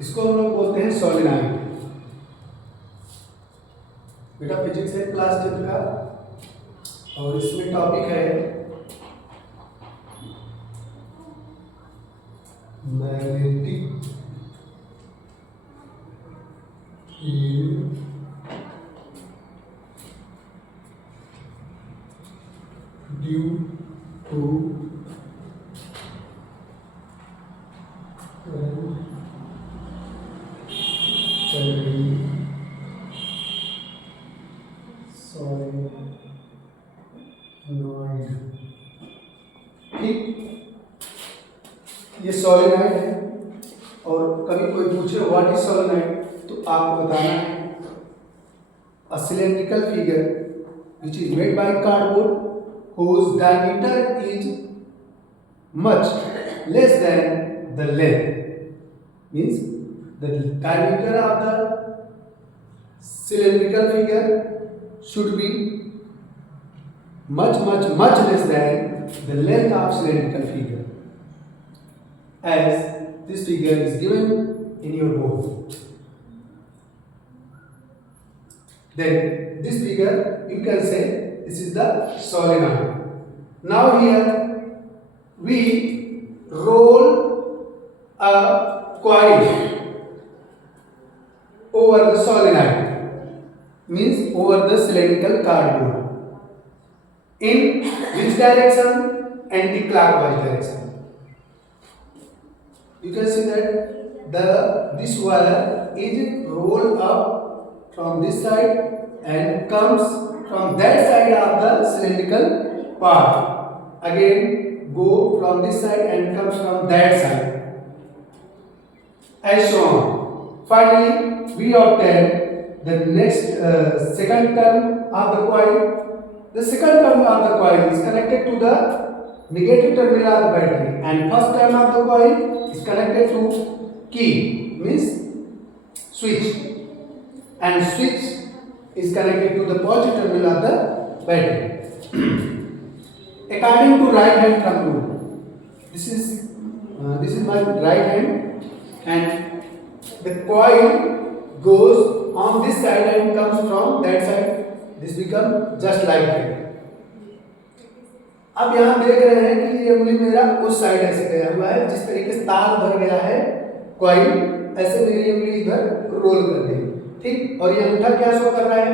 इसको हम लोग बोलते हैं सोलेनाइड। बेटा फिजिक्स है क्लास 10 का और इसमें टॉपिक है मैग्नेटिक फील्ड ड्यू टू ये सोलेनाइड है और कभी कोई पूछे व्हाट इज सोलेनाइड तो आपको बताना है a cylindrical figure which is made by cardboard whose diameter is much less than the length means the diameter of the cylindrical figure should be much less than the length of cylindrical figure as this figure is given in your board. Then this figure you can say this is the solenoid. Now here we roll a coil over the solenoid means over the cylindrical cardboard in which direction? Anti-clockwise direction. You can see that this wire is rolled up from this side and comes from that side of the cylindrical part. Again go from this side and comes from that side. As shown. Finally, we obtain the next second term of the coil. The second term of the coil is connected to the negative terminal of the battery and first term of the coil is connected to key means switch and switch is connected to the positive terminal of the battery. According to right hand thumb rule, this is my right hand and the coil goes on this side and comes from that side. This becomes just like that. अब यहाँ देख रहे हैं कि ये उंगली मेरा उस साइड ऐसे गया हुआ है जिस तरीके से तार भर गया है कॉइल ऐसे मेरी उंगली इधर रोल कर गई ठीक। और ये अंगूठा क्या शो कर रहा है?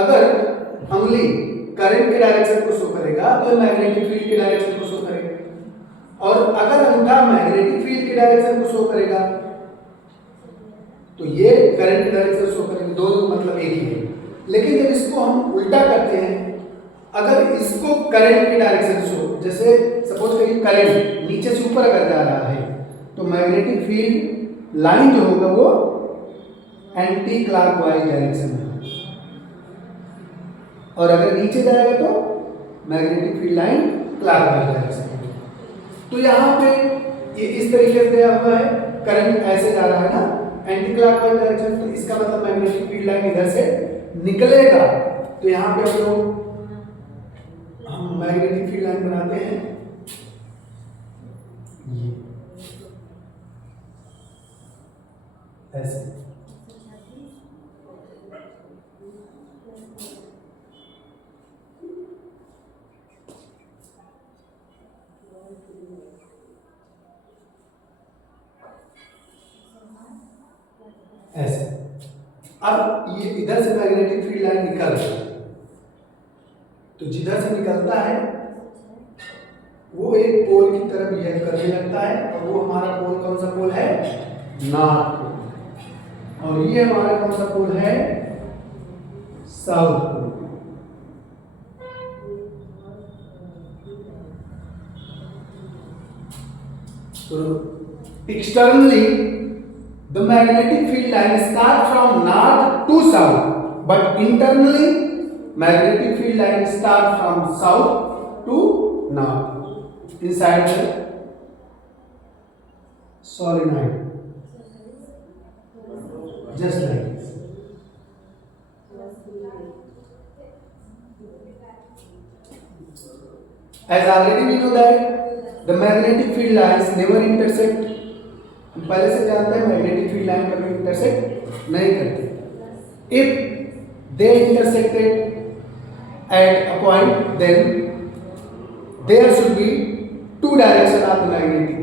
अगर उंगली करंट के डायरेक्शन को शो करेगा तो मैग्नेटिक फील्ड के डायरेक्शन को शो करेगा और अगर अंगूठा मैग्नेटिक फील्ड के डायरेक्शन को शो करेगा तो ये करंट के डायरेक्शन शो करेगा। दोनों मतलब एक ही है। लेकिन जब इसको हम उल्टा करते हैं अगर इसको करंट की डायरेक्शन शो जैसे सपोज करिए करंट नीचे से ऊपर अगर जा रहा है तो मैग्नेटिक फील्ड लाइन जो होगा वो एंटी क्लॉकवाइज डायरेक्शन में और अगर नीचे जाएगा तो magnetic field line clockwise direction में। तो यहाँ पे ये इस तरीके से गया हुआ है करंट ऐसे जा रहा है ना एंटी क्लॉकवाइज डायरेक्शन तो इसका मतलब मैग्नेटिक फील्ड लाइन इधर से निकलेगा। तो यहाँ पे हम लोग मैग्नेटिक फील्ड लाइन बनाते हैं ये ऐसे ऐसे। अब ये इधर से मैग्नेटिक फील्ड लाइन निकल रही है तो जिधर से निकलता है वो एक पोल की तरह बिहेव करने लगता है और वो हमारा पोल कौन सा पोल है? North pole. और ये हमारा कौन सा पोल है? South pole. तो externally the magnetic field line start from north to south but internally magnetic field line start from south to north inside the solenoid just like this. As already we know that the magnetic field lines never intersect पहले से जानते हैं magnetic field line कभी intersect नहीं करती। If they intersected at a point then there should be two direction of the magnetic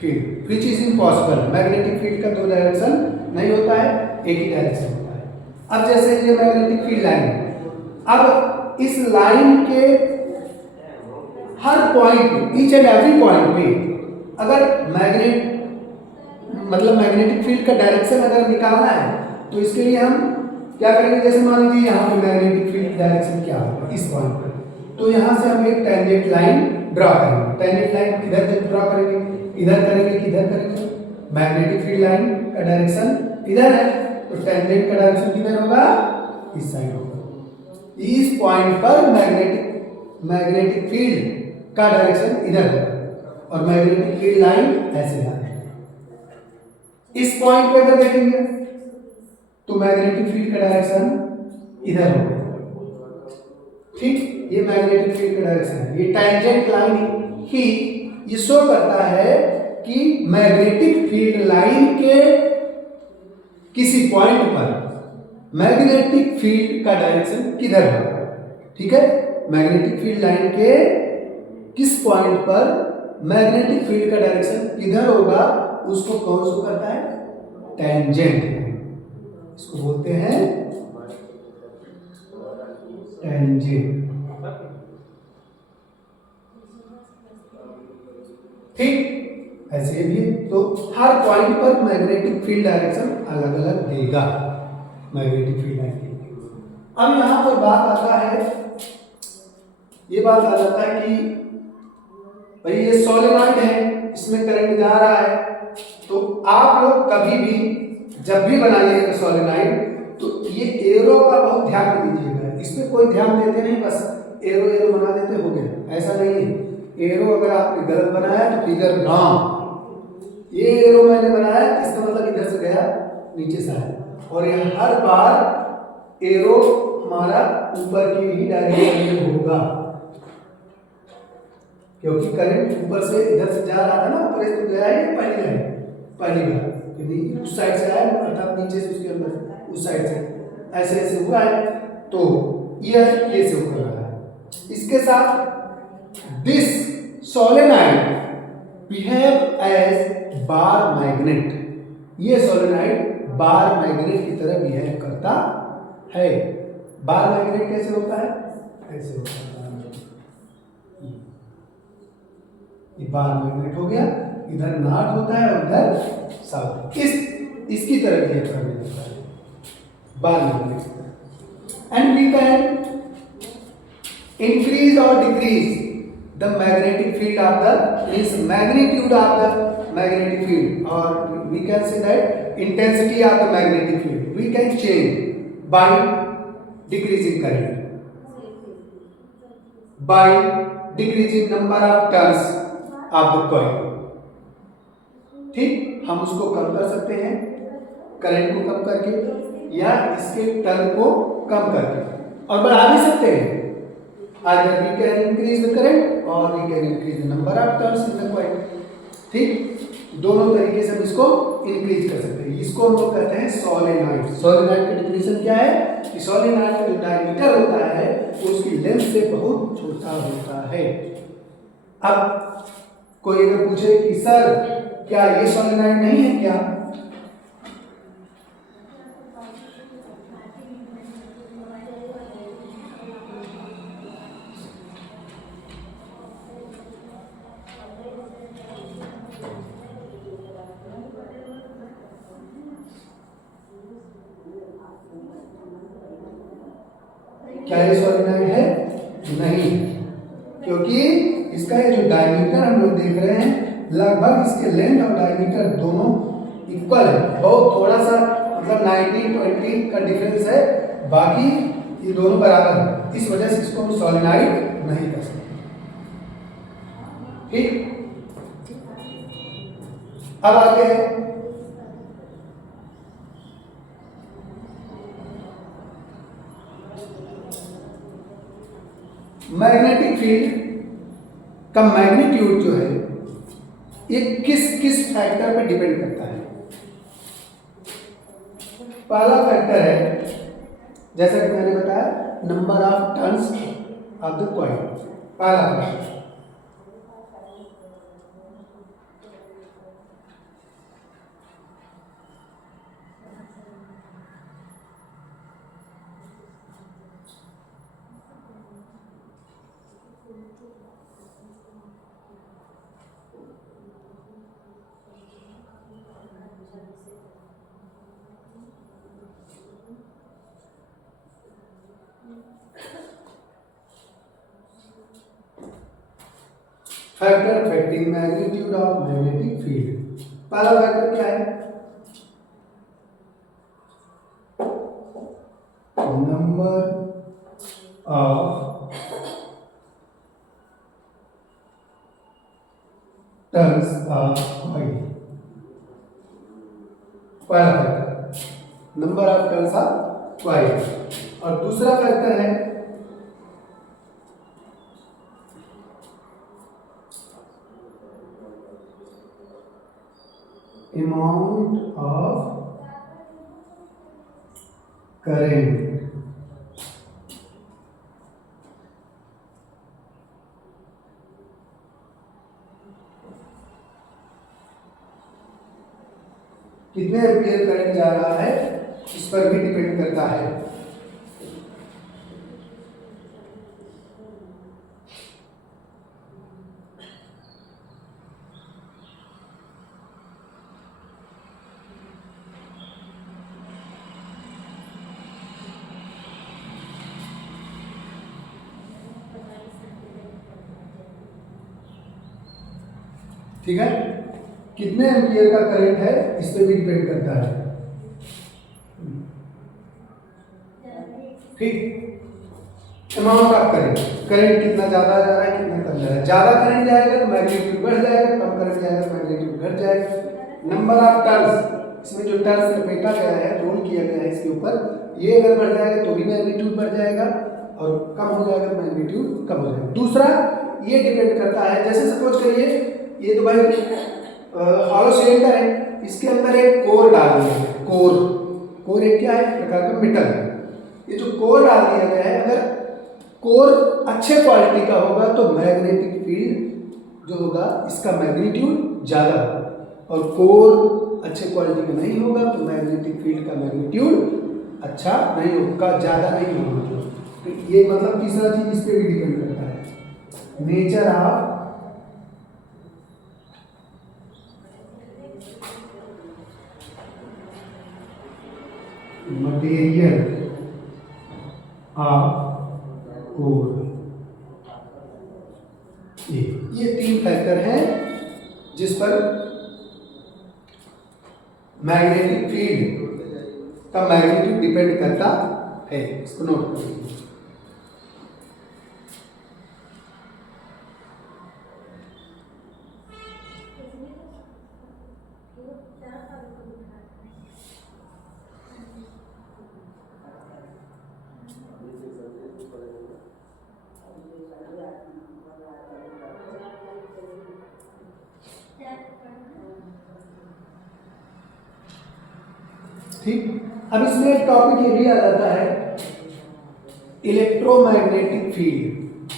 field which is impossible. Magnetic field का दो direction नहीं होता है, एक ही डायरेक्शन होता है। अब जैसे ये मैग्नेटिक फील्ड लाइन, अब इस लाइन के हर point, each and every point पे अगर मैग्नेटिक फील्ड का डायरेक्शन अगर निकालना है तो इसके लिए हम क्या करेंगे, जैसे मान लीजिए यहाँ पे मैग्नेटिक फील्ड डायरेक्शन क्या होगा इस पॉइंट पर, तो यहाँ से हम एक टेंजेंट लाइन ड्रॉ करेंगे। टेंजेंट लाइन किधर ड्रॉ करेंगे, इधर करेंगे कि इधर करेंगे। मैग्नेटिक फील्ड लाइन का डायरेक्शन इधर है तो टेंजेंट का डायरेक्शन किधर होगा, इस साइड होगा। इस पॉइंट पर मैग्नेटिक फील्ड का डायरेक्शन इधर होगा और मैग्नेटिक फील्ड लाइन ऐसे है। इस पॉइंट पे अगर देखेंगे तो मैग्नेटिक फील्ड का डायरेक्शन इधर होगा। ठीक, ये मैग्नेटिक फील्ड का डायरेक्शन है। ये टैंजेंट लाइन ही ये शो करता है कि मैग्नेटिक फील्ड लाइन के किसी पॉइंट पर मैग्नेटिक फील्ड का डायरेक्शन किधर होगा। ठीक है, मैग्नेटिक फील्ड लाइन के किस पॉइंट पर मैग्नेटिक फील्ड का डायरेक्शन किधर होगा उसको कौन शो करता है, टैंजेंट। इसको बोलते हैं टैंजेंट। ठीक, ऐसे भी तो हर पॉइंट पर मैग्नेटिक फील्ड डायरेक्शन अलग अलग देगा मैग्नेटिक फील्ड लाइन की। अब यहां पर बात आता है, ये बात आ जाता है कि भाई ये सोलेनॉइड है, इसमें करंट जा रहा है, तो आप लोग कभी भी जब भी बनाइएगा सोलेनॉइड तो ये एरो का बहुत ध्यान दीजिएगा। इसमें कोई ध्यान देते नहीं, बस एरो एरो बना देते हो गया, ऐसा नहीं है। एरो अगर आपने गलत बनाया तो फिगर रॉन्ग। ये एरो मैंने बनाया इसका मतलब इधर से गया नीचे से आया, और ये हर बार एरो हमारा ऊपर की ही डायरेक्शन में होगा क्योंकि करंट ऊपर से इधर से जा रहा था ना, ऊपर से तो गया है पहली बार यदि उस साइड से आया अर्थात नीचे से उसके अंदर उस साइड से ऐसे ऐसे हुआ है तो ये से ऊपर रहा है। इसके साथ this solenoid behave as bar magnet, ये सोलेनॉइड बार मैग्नेट की तरह बिहेव करता है। बार मैग्नेट कैसे होता है, ऐसे होता है। ये बार मैग्नेट हो गया, इधर नॉर्थ होता है और इधर साउथ, इसकी तरह बिहेव करने लगता है bar magnet. And we can increase और decrease the magnetic field of the means magnitude of the magnetic field, और we can say that intensity of the magnetic field we can change by decreasing current, by decreasing number of turns of the coil. ठीक, हम उसको कम कर सकते हैं current को कम करके या इसके टर्न को कम करके, और बढ़ा भी सकते हैं। either we can increase the current or we can increase the number of turns in the coil। ठीक, दोनों तरीके से हम इसको इंक्रीज कर सकते हैं। इसको हम लोग कहते हैं सोलेनॉइड। सोलेनॉइड का डेफिनेशन क्या है कि सोलेनॉइड का जो डायमीटर होता है उसकी लेंथ से बहुत छोटा होता है। अब कोई अगर पूछे कि सर क्या ये सोलेनॉइड नहीं है क्या, क्या ये सोलेनॉइड है, नहीं, क्योंकि इसका ये जो डायमीटर हम लोग देख रहे हैं लगभग इसके लेंथ और डायमीटर दोनों इक्वल है। बहुत थोड़ा सा मतलब 19-20 का डिफरेंस है, बाकी ये दोनों बराबर है। इस वजह से इसको हम सोलेनॉइड नहीं कर सकते। ठीक, अब आगे है मैग्नेटिक फील्ड का मैग्नीट्यूड जो है ये किस किस फैक्टर पे डिपेंड करता है? पहला फैक्टर है, जैसा कि मैंने बताया, number of turns of the coil, पहला factor. Factor affecting magnitude of magnetic field, पहला फैक्टर क्या है? Number of turns of coil, पहला factor number of turns of coil. और दूसरा फैक्टर है amount of current कितने एम्पीयर करंट जा रहा है इस पर भी डिपेंड करता है। ठीक है, कितने एम्पीयर का करंट है इस पे भी डिपेंड करता है। ठीक, अमाउंट ऑफ करंट, करंट कितना ज्यादा जा रहा है कितना कम जा रहा है। ज्यादा करंट जाएगा तो मैग्नीट्यूड बढ़ जाएगा, कम करंट जाएगा तो मैग्नीट्यूड घट जाएगा। नंबर ऑफ टर्न्स, इसमें जो टर्न्स लपेटा गया है, रोल किया गया है इसके ऊपर, ये अगर बढ़ जाएगा तो भी मैग्नीट्यूड बढ़ जाएगा और कम हो जाएगा तो मैग्नीट्यूड कम हो जाएगा। दूसरा ये डिपेंड करता है, जैसे सपोज करिए ये तो भाई हॉलो सिलेंडर है, इसके अंदर एक कोर डाल दिया है। कोर एक क्या है, प्रकार का मेटल है। ये जो कोर डाल दिया गया है, अगर कोर अच्छे क्वालिटी का होगा तो मैग्नेटिक फील्ड जो होगा इसका मैग्नीट्यूड ज़्यादा होगा, और कोर अच्छे क्वालिटी का नहीं होगा तो मैग्नेटिक फील्ड का मैग्नीट्यूड अच्छा नहीं होगा, ज़्यादा नहीं होगा। तो ये मतलब तीसरा चीज इस पर भी डिपेंड करता है, nature of material of core. ये तीन फैक्टर हैं जिस पर मैग्नेटिक फील्ड का मैग्नीट्यूड डिपेंड करता है। इसको नोट करिए। ठीक, अब इसमें एक टॉपिक ये भी आ जाता है, इलेक्ट्रोमैग्नेटिक फील्ड।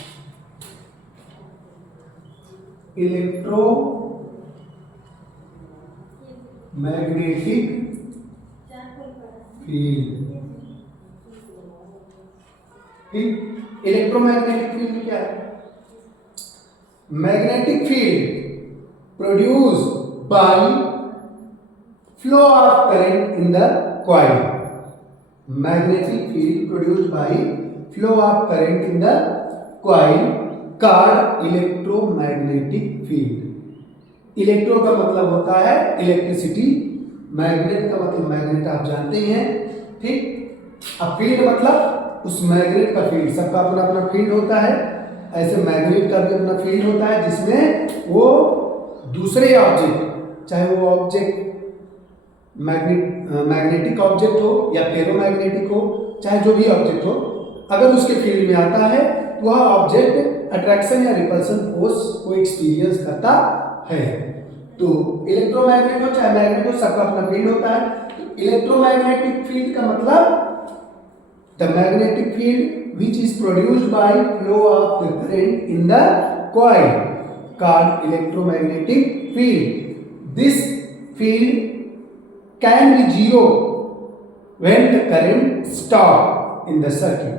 Electromagnetic field. ठीक, इलेक्ट्रोमैग्नेटिक फील्ड क्या है? Magnetic field produce by flow of current in the coil. Magnetic field produced by flow of current in the coil called electromagnetic field. Electro का मतलब होता है इलेक्ट्रिसिटी, मैग्नेट का मतलब magnet आप जानते हैं। ठीक, अब फील्ड मतलब उस मैग्नेट का फील्ड, सबका अपना अपना फील्ड होता है, ऐसे मैग्नेट का भी अपना फील्ड होता है जिसमें वो दूसरे ऑब्जेक्ट, चाहे वो ऑब्जेक्ट मैग्नेटिक ऑब्जेक्ट हो या फेरोमैग्नेटिक हो, चाहे जो भी ऑब्जेक्ट हो, अगर उसके फील्ड में आता है वह ऑब्जेक्ट अट्रैक्शन या रिपल्सन फोर्स को एक्सपीरियंस करता है। तो इलेक्ट्रोमैग्नेट हो चाहे मैग्नेट हो, सबका अपना फील्ड होता है। तो इलेक्ट्रोमैग्नेटिक फील्ड का मतलब the magnetic field which is produced by flow of the current in the coil called electromagnetic field. This field can be zero when the current stop in the circuit.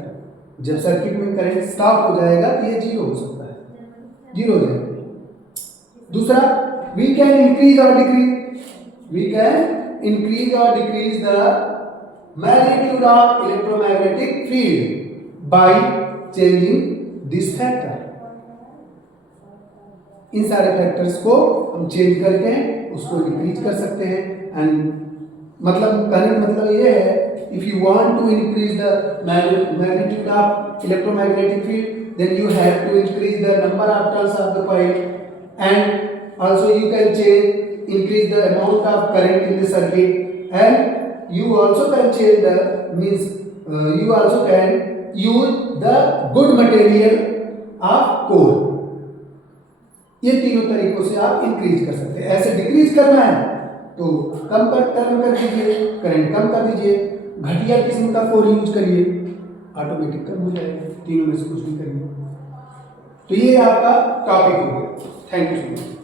जब circuit में current stop हो जाएगा तो ये zero हो सकता है, zero हो जाएगा। दूसरा, we can increase or decrease the magnitude of electromagnetic field by changing this factor. इन सारे फैक्टर्स को हम चेंज करके उसको डिक्रीज कर सकते हैं। एंड मतलब कहने का मतलब ये है, if you want to increase the magnitude of electromagnetic field, then you have to increase the number of turns of the coil, and also you can increase the amount of current in the circuit, and you also can change the you also can use the good material of core. ये तीनों तरीकों से आप increase कर सकते हैं। ऐसे decrease करना है तो कम टर्न कर दीजिए, करंट कम कर दीजिए, घटिया किस्म का कोर यूज करिए, ऑटोमेटिक कम हो जाएगा। तीनों में से कुछ भी करिए। तो ये आपका टॉपिक हो गया। Thank you so much.